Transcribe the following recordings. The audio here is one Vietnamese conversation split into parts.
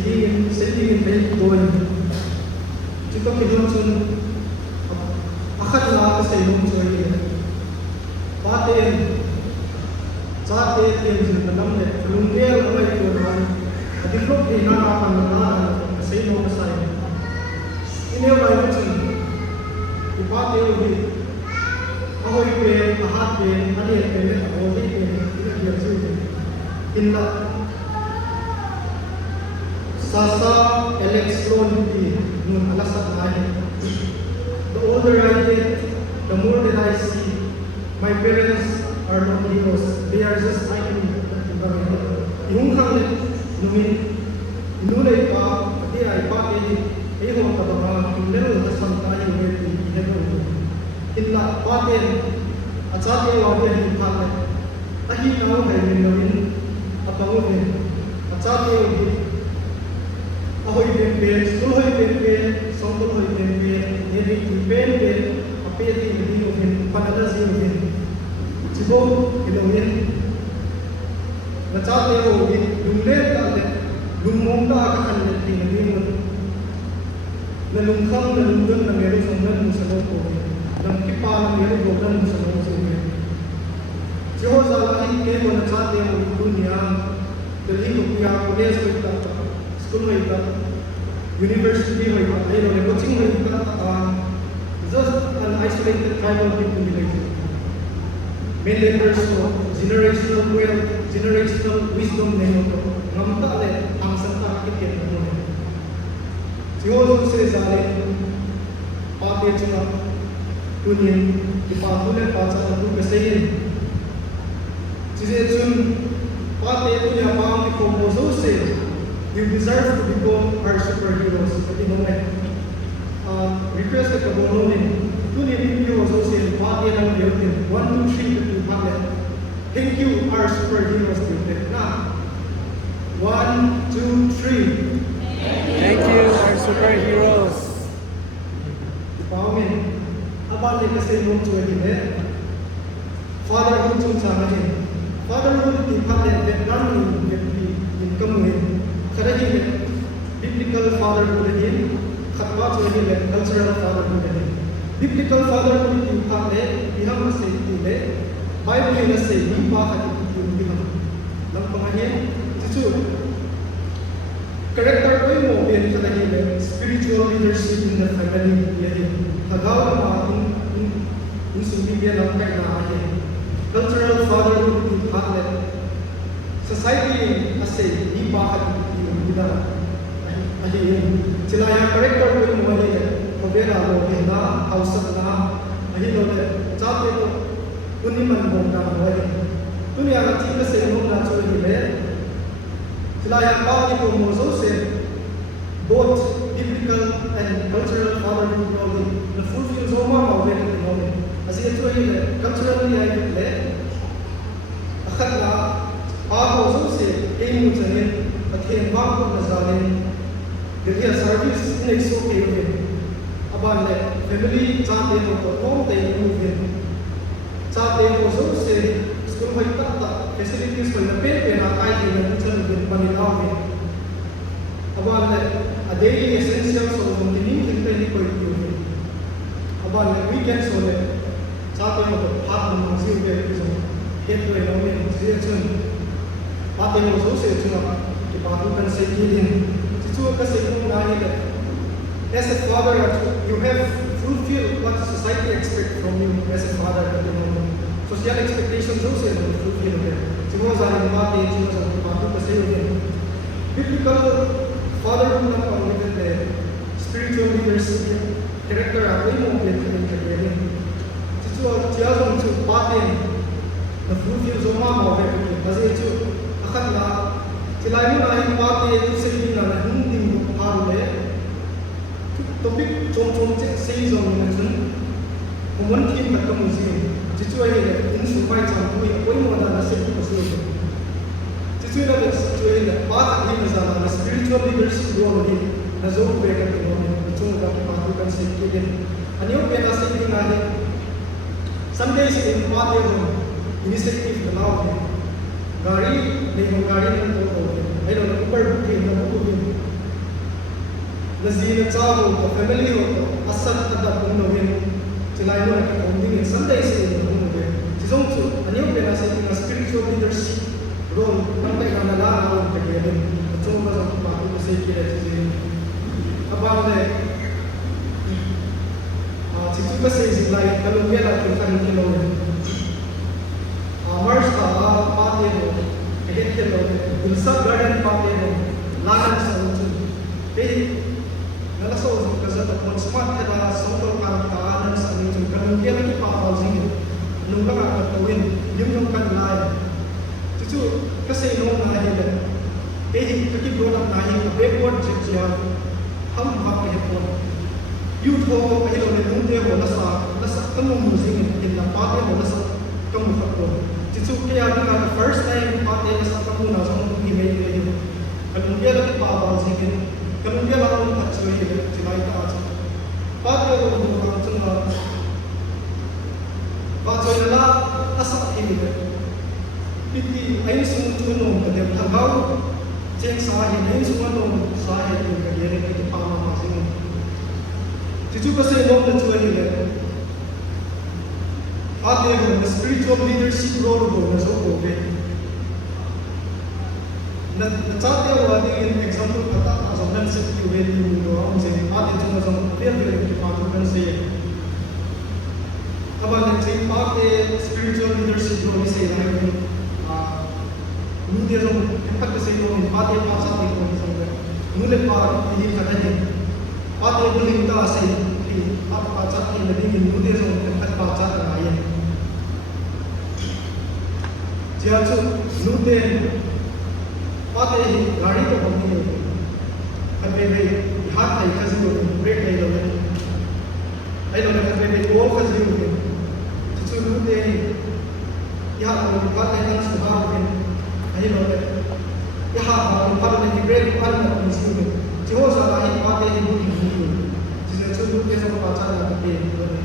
sending in doon jika kidunsun akan la sa ilong joy paten sate tin nanam ne lungel amai ko ran adiklok ni na akan na sa ilong sa ine mai chun ipate ubi ahoy pe ahat pe ani pe ne odi pe ina yesu inna Sasa Alex Lonti nun alasat nahi. The older I get, the more that I see my parents are not heroes. They are just like me. Yung hangit numin inulay pa pati ay pa ay ho ka ba yung lero sa tayo with heaven. Illa paten at sa ating wabi ang hangit. Tahi na ho kay numin at pangunin at sa ating ahoy ben school hoy ben songkol hoy ben neri ben apeti dino ben panada zero ben sibo ilongin nachate ho bin lumle ta le lumong ta ka kan le tin ni mo na lumkham na lumdon na mero songdan mo sa ko nam kipa na mero godan mo sa mo sa ni jo zalai ke mo nachate ho dunya dali ko piya college ko ta school में इतना university में इतना ये लोग coaching में इतना just an isolated tribal people village main leaders को generational wealth generational wisdom नहीं होता नमता ले हम संता के क्या होने जो से जाने पापे चुना दुनिया की पातुले पाचा तू कैसे ही चीजें चुन पाते दुनिया पाम की कोमोजो से You deserve to become our superheroes. Pati mo request ka bono ni. Tuni video so say pati lang yun. 1 2 3 2 Thank you our superheroes today. Na 1 2 3. Thank you our superheroes. Paumin. Abang ni kasi mo tuwa din. Fatherhood chung sa akin. Fatherhood di paten Vietnam ni kamuhin. Karahin biblical fatherhood din khatwa chhe cultural fatherhood din biblical fatherhood din thale biham se tile bible ne se ni pa khat ki biham lam pangahin chichu character koi mo ben karahin spiritual leadership in the family yahin thagaw ma in sumi be lam ka na ahe cultural fatherhood din thale society ase ni pa khat kita ahi sila yang character ko mo ni pabera lo hina house na ahi lo ne chape to kuni man mo ka mo ni dunia ka chi ka se mo na cho ni le sila yang pa ki ko mo so se both biblical and cultural fatherhood knowledge the fulfill so ma mo ve ni no asi cho ni le culturally ai le akhat la pa ko so se ei mu chane athen ba ko nazalin gria service in so ke ve aban le family cha te mo to home te mu ve cha te mo so se school mai ta facilities ko na pe na kai ke na chan ve pani na ve aban le a daily essentials of the meaning thing te ni ko yu ve aban le weekend so le cha te mo to phat mo si ve so ke to no me ji chun pa te mo so se chuna Patukan sekilin. Situ kasekung nahi le. As a father, you have fulfilled what society expects from you as a father. Social expectations also fulfilled. Semua zalim mati, semua zalim patu kasekilin. Biblical fatherhood na panggitan le. Spiritual leadership, character apa yang mau kita kerjain. Situ tiada untuk paten. Na fulfill semua mau kita. Masih itu akan lah. Sila mo na yung pati ito sa inyo na hindi mo paharule topik chong season na dyan kuman team na kamusin jitu ay in supay chan kuya koy mo na nasip ko sa ito jitu na jitu ay pati hindi na sa spiritual leadership role din na zo ko ka ito ito na patukan sa ikin ano yung pera sa ikin natin some days in pati yung initiative na natin Gari, may mga gari ng photo. Ayun, ऊपर booking na bukin. lazina chawo ko family ho to asat tada pung no hin chilai no ki om ding sunday se no pung no chi song chu anyo pe na se na spiritual leadership role nang kai na la ro te ge den chu ma sa ba ko se ki le chi aba le chi chu ka se ji lai ka lo me la ki kan ki lo mars ka pa te no ke ke lo gulsa garden pa te no la na sa chu pe nalaso kasi tapos smart na social karaktaan sa amin kanang kaya ki pa housing nung ka katawin yung kanlay tutu kasi nung nahila kakibro ng nahil backward siya ham makapihapon youth ho kahilo na nung dia mo nasa kamong musing kinapate mo nasa kamukapon tutu kaya nga first time pate nasa kamuna sa mga email nila kanang kaya ki pa housing kanang dia lang at sulit sila ita at pagka yung mga tunga pagka yung nala asa ibig iti ayun sumutunong kadang tagaw siyang sahin ayun sumunong sahin yung kagyarin iti pamamasin dito kasi yung na tuwa nila at yung spiritual leadership role mo na so okay natati ang ating example kata sa nansa kiwen yung doon sa ating tungo sa very important say about the spiritual leadership role say na yung nude yung impact sa iyo pati pa sa ating ko sa nude pa hindi ka din pati buling ta sa at pa sa ating naging nude yung impact pa sa atin diyan so nude pate गाड़ी तो होती है कभी भी हाथ नहीं खसी होती ब्रेक नहीं लगती आई लोग कभी भी गोल खसी होती जिससे लूटे यहाँ लोग पते हैं सुबह होते आई लोग यहाँ लोग पते हैं ब्रेक पते हैं मिस होते जो सारा ही पते हैं बुरी होती जिससे जो लूटे सब पता लगते हैं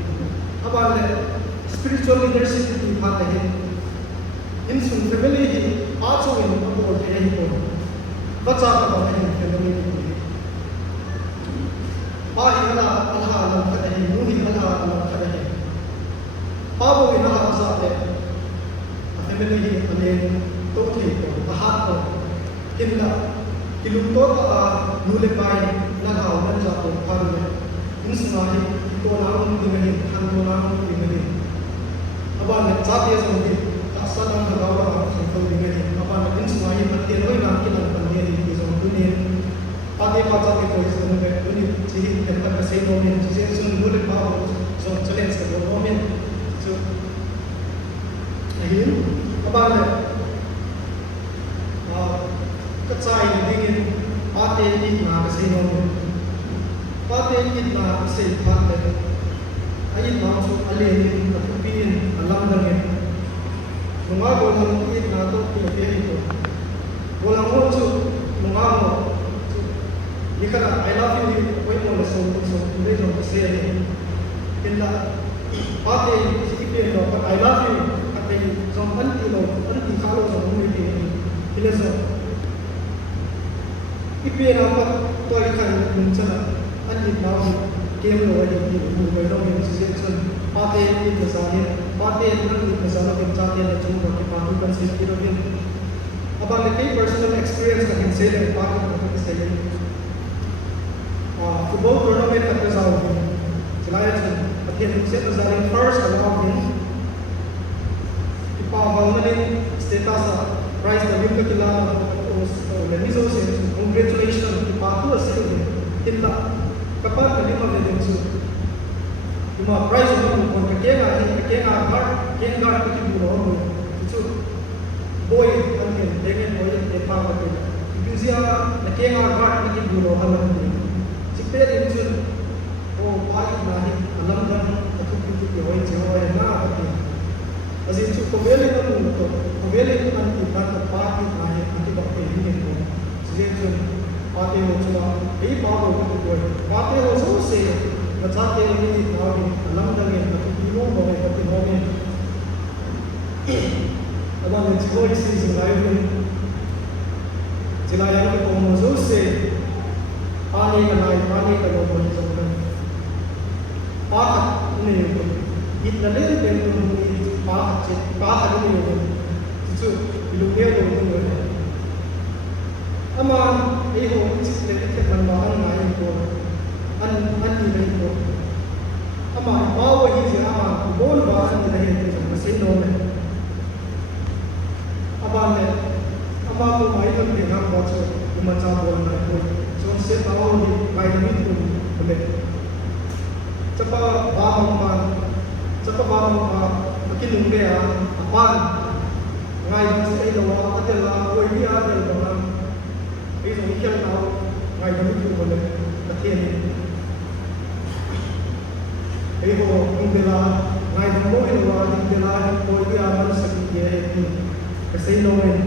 अब आले spiritual leadership की बात है इन सुन family ही आजो इन को है ही को बच्चा का है family की पाही वाला अल्लाह अल्लाह का है नूही अल्लाह अल्लाह का है पावो इन अल्लाह साथे family ही अने तो थे को बाहर को किंदा किलुतो का नूले पाए लगाओ न जातो पर में इन सुनाही तो नाम दिने हम तो नाम दिने अब आने जाते समझे sadang nagawa sa pagdingin apa natin sumayi pati noy na kinang pandiri sa dunia pati pati ko sa mga dunia sihi tempat kasi nomin sihi sun bulit pa so challenge sa nomin so ahin apa na katsay dingin pati din na kasi nomin pati din na kasi pati ayin ba so alin at pin alam dangin mga bolang it na to pinapili ko bolang mo so mga mo ikara I love you wait mo na so hindi mo kasi kila pati isipin mo I love you at so anti kalo sa community kila so ipin apa to ikan minsan anti bawo kaya mo ay hindi mo meron yung sisipsan pati ito sa akin pati ang kasama ng chat na chumbo ke panukan sa European about the key personal experience na kinsail ang pati ng kinsail football tournament at kasaw sila yan at yan kinsail na sa first alawin ipawal na rin status sa prize na yung kakilala organization congratulations ipatuwa sila hindi kapag kalima din so yung mga prize mo kung kakena guard pakiburo ito boy angin dengan boy epawa ko ibuzia nakena guard pakiburo halan din si pere ito o bakit nahi alam na ako pito yoy joy na pati kasi ito pabeli na mo to pabeli ang ibat na bakit nahi ito ba pwedeng ko si ito pati mo sila ay bago ko pati mo so say Macam ini tahu alam dengan aku bingung mau apa mau abang mencoba isi selain selain itu mau selesai Pani kanai pani kalau boleh semua. Pakat ini pun. Kita ni pun pakat ini pun. Itu ilmunya pun. Ama iho kita manfaat naik pun. An ini pun. Ama bawa ini ama bon bawa ini itu masih normal. Ama pun main pun dengan bocor macam bon pun. So saya tahu di main itu boleh. Cepat bawa makin lumbia apaan? Ngai masih ada orang adalah koi dia ada orang. Itu mikir tahu ngai itu boleh latihan ini. Itu lumbia ngai demo itu orang lumbia koi dia harus seperti dia itu. Kesini normal.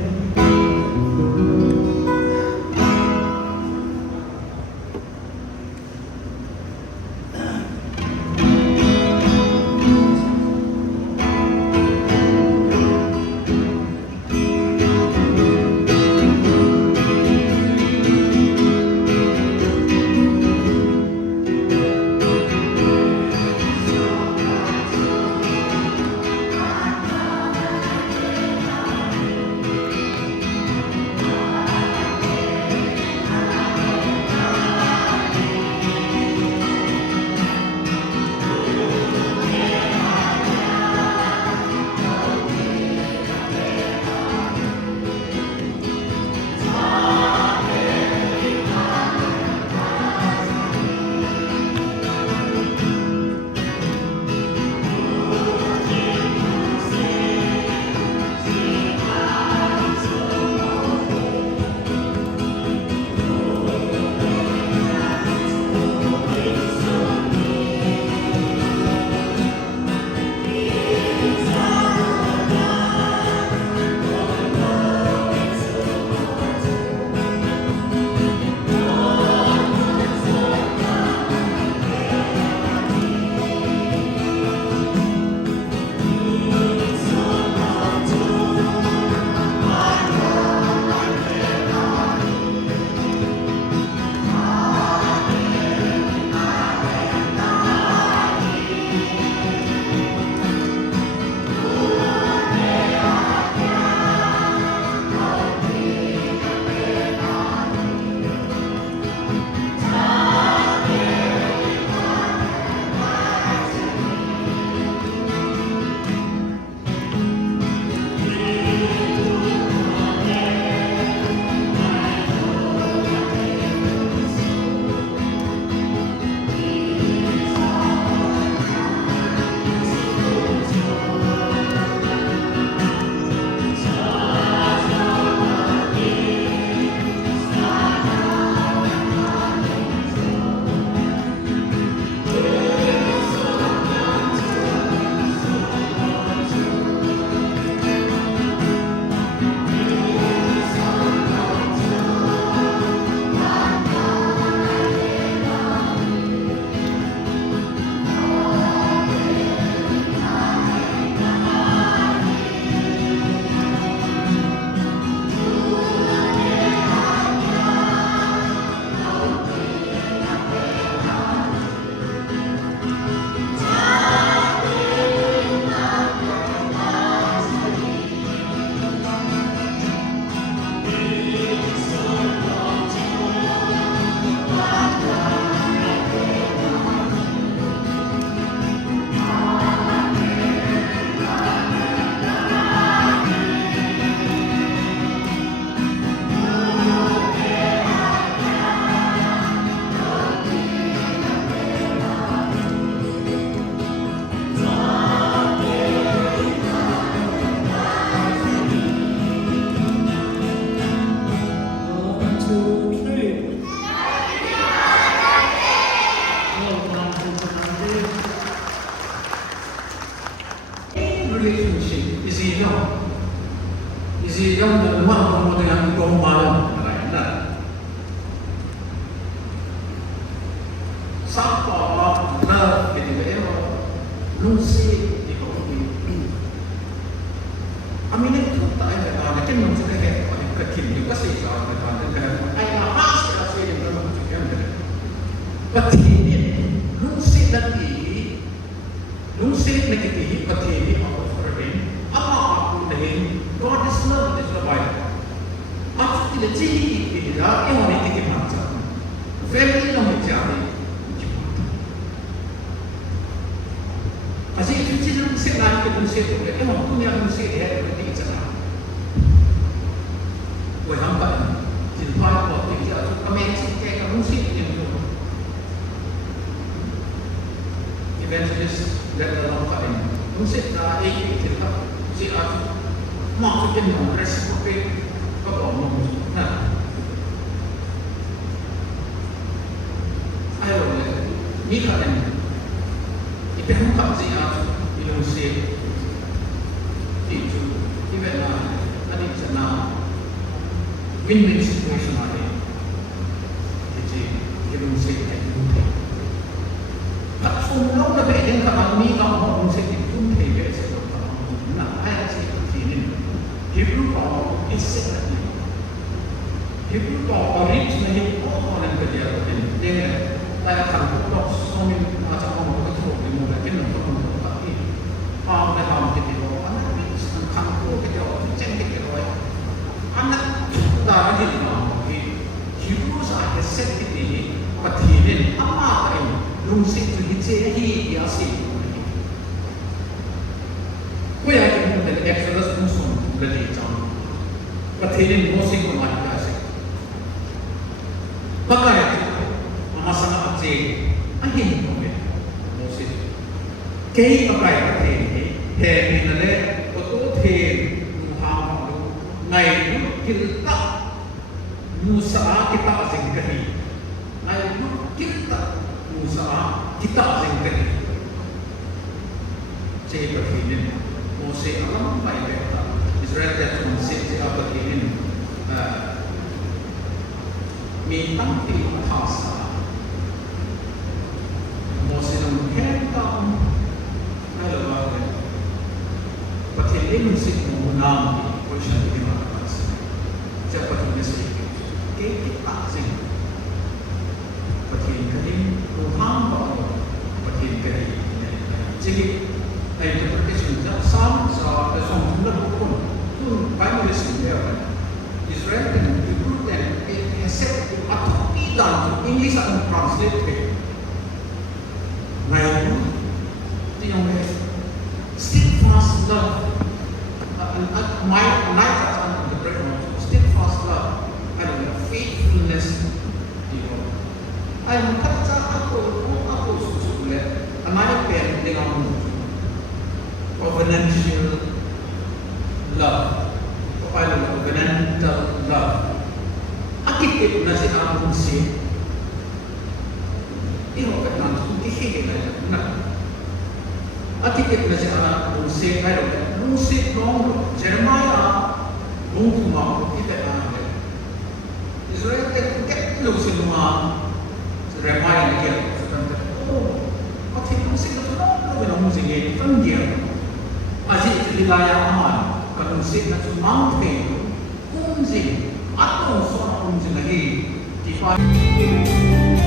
relationship Isinya memang dengan keumaran mereka. Siapa nak kita nusi di kopi. Amin itu tak ada kan mungkin ada kecil juga sih soal kita dengan ayah khas kasih yang bermaksudnya Patini, lungsit lagi, lungsit negatif patini Allah Subhanahu. Apa aku nahin? God is love, is the Bible. Aku tidak jadi kita yang orang itu macam. Family yang mencari. Asyik itu jadi lungsit lagi lungsit tu. Yang punya lungsit dia berarti macam. Kau hambat, jadi pada waktu itu kami cakap lungsit yang tu. Evangelist let alone kain. Lungsit na cakap si aku maksudnya nak resipi apa orang nah. Ayo ni kain. Itu yang kami si aku lungsit itu even ada sana win-win situation ada. Jadi lungsit itu. Kalau nak berdeng kalau ni kalau orang sedih pun tidak sedap kalau nak ayat sedih ini. Hebrew kalau istilah ni. Hebrew kalau original ni orang kerja dengan ayat kalau suami macam orang betul di muka kita orang tapi orang dalam kita orang anak ni kampung kita orang cantik kita orang anak dah ada di mana. Hebrew saya sedih ini patihin apa ini. Lungsit tu diceri biasa. Kau yang kita dari Exodus musuh berarti jam. Patinin Moses pun ada biasa. Pakai mama sangat aceh. Ahin kau Moses. Kei pakai patin ni. Hei nale otot hei Muhammad ngai kita Musa kita asingkahi. Ngai kita Musa kita asingkahi. Saya berfirman, Moses alam baik kita. Israel dan Moses saya berfirman, minta pilih khasa. Moses menghentam, kalau apa, berfirman Moses mengenal posisi di mana saya berfirman saya, kita asing. Berfirman ini Tuhan bawa berfirman ini. Jadi interpretation some some pun Bible sendiri Israel dan Hebrew dan accept atau tidak English akan translate nah itu yang steadfast love my akan interpret steadfast love and faithfulness ayam kata aku susulah amai pen dengan covenantal love. Covenantal love. Akikip na si Amun si Ino ka nang kikigil na. Akikip na si Amun si ayo musik nong Jeremiah nung kuma kita na. Israel ke lu semua Jeremiah ni dia oh akikip musik tu nong musik ni pendiam. Asyik wilayah aman, kalau musik nak mountain, kunci atau seorang kunci lagi di Thank you.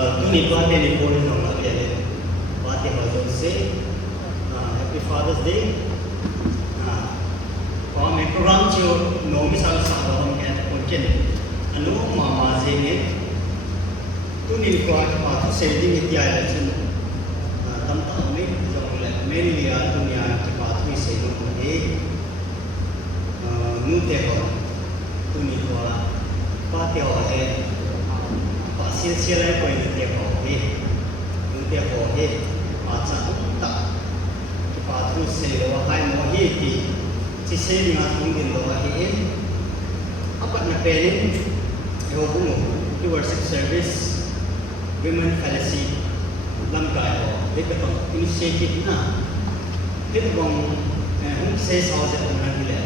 Tuni birthday ni pun nong lagi ada. Birthday also say Happy Father's Day. Kalau me program tu nomi salah satu orang kita mungkin anu mama zene. Tuni kuat apa tu sendiri ni tiada cun. Tentang ni jauh le mainly dunia kita tu sendiri ni. Nute ho tuni kuat. Birthday orang先来关于这个的，有这个的，长大，把出生的话还没一点，这些人啊，从前的话是，apa nak planning, yo bungo, the worship service, women fellowship, lam kai ho, itu bang initiative na, itu bang saya sahaja orang gila.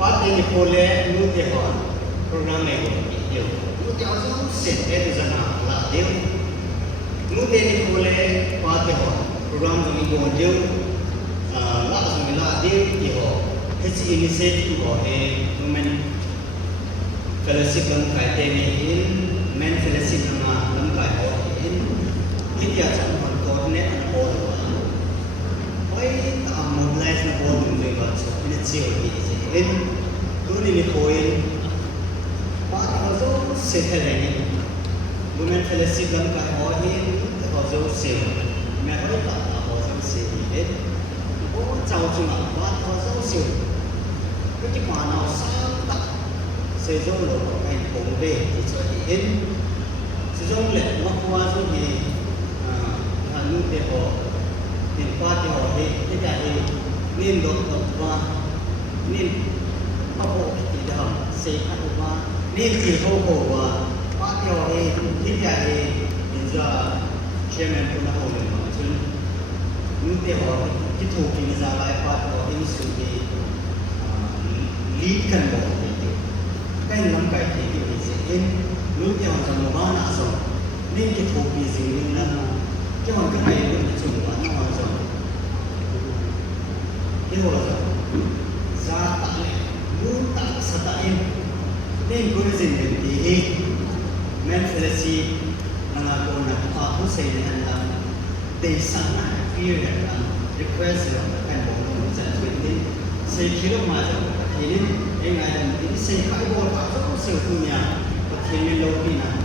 Part ini boleh nuti ho, program ini yo. Nuti also set itu sana lah dia. Nuti ni boleh pakai ho. Program kami boleh lah kami lah dia ho. Heci inisiatif ho women fellowship dalam kaitan ini, men fellowship dalam kaitan ho ini. Kita akan coordinate dan boleh. Why tak mobilize na boleh juga. Ini cium ini. Tu ni poin. Also settle lagi. Women fellowship dalam kahwin also settle. Mereka tak also settle. Oh, jauh cuma buat also settle. Jadi mana sangat sejauh lo kain pombe dicuci. Sejauh le, waktu waktu ni, anu deho, tempat deho, tidak ni doktor bah, ni apa kita sehat bah. นี่คือเขาบอกว่าว่าที่เราเองที่จะเองจะเชื่อมันเป็นอะไรหรือเปล่าซึ่งนู่นที่ว่าที่ถูกที่จะไล่ว่าเราเองสุดที่ลีดกันบอกที่ใกล้น้ำไก่ที่ที่มีสิ่งนี้นู่นที่ว่าจะมาบ้านอาสมนี่ที่ถูกมีสิ่งนี้นะที่ว่าก็ให้รู้จุดว่าน้องอาสมที่ว่าจะตัดเลยรู้ตัดสตาร์ Ini gurusin ini, menfelasi mengaku nak aku saya nak desa nak period nak request kan boleh jadi ini saya kira macam ini yang ada ini saya kaya boleh aku saya punya perkhidmatan lebih nak